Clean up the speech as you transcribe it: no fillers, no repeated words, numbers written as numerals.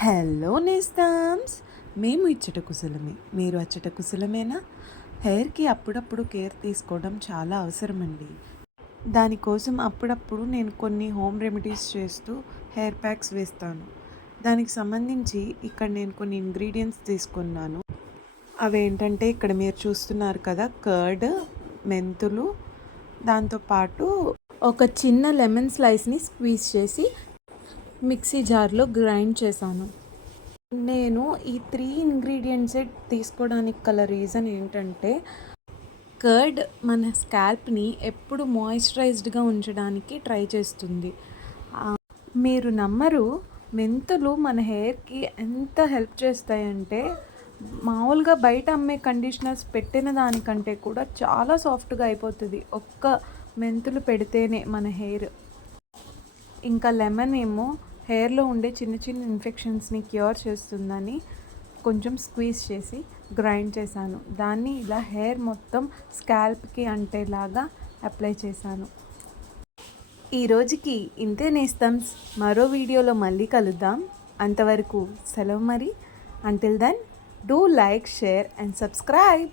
Hello నేస్తామ్స్, మేము ఇచ్చట కుశలమే, మీరు అచ్చట కుశలమేనా? హెయిర్కి అప్పుడప్పుడు కేర్ తీసుకోవడం చాలా అవసరమండి. దానికోసం అప్పుడప్పుడు నేను కొన్ని హోమ్ రెమెడీస్ చేస్తూ హెయిర్ ప్యాక్స్ వేస్తాను. దానికి సంబంధించి ఇక్కడ నేను కొన్ని ఇంగ్రీడియంట్స్ తీసుకున్నాను. అవేంటంటే ఇక్కడ మీరు చూస్తున్నారు కదా, కర్డ్, మెంతులు, దాంతోపాటు ఒక చిన్న లెమన్ స్లైస్ని స్క్వీజ్ చేసి మిక్సీ జార్లో గ్రైండ్ చేశాను. నేను ఈ 3 ఇంగ్రీడియంట్సే తీసుకోవడానికి గల రీజన్ ఏంటంటే, కర్డ్ మన స్కాల్ప్ని ఎప్పుడు మాయిశ్చరైజ్డ్గా ఉంచడానికి ట్రై చేస్తుంది. మీరు నమ్మరు, మెంతులు మన హెయిర్కి ఎంత హెల్ప్ చేస్తాయంటే, మామూలుగా బయట అమ్మే కండిషనర్స్ పెట్టిన దానికంటే కూడా చాలా సాఫ్ట్గా అయిపోతుంది ఒక్క మెంతులు పెడితేనే మన హెయిర్. ఇంకా లెమన్ ఏమో హెయిర్లో ఉండే చిన్న చిన్న ఇన్ఫెక్షన్స్ని క్యూర్ చేస్తుందని కొంచెం స్క్వీజ్ చేసి గ్రైండ్ చేశాను. దాన్ని ఇలా హెయిర్ మొత్తం స్కాల్ప్కి అంటేలాగా అప్లై చేశాను. ఈరోజుకి ఇంతే నేస్తామ్స్. మరో వీడియోలో మళ్ళీ కలుద్దాం. అంతవరకు సెలవు మరి. Until then, do like, share and subscribe.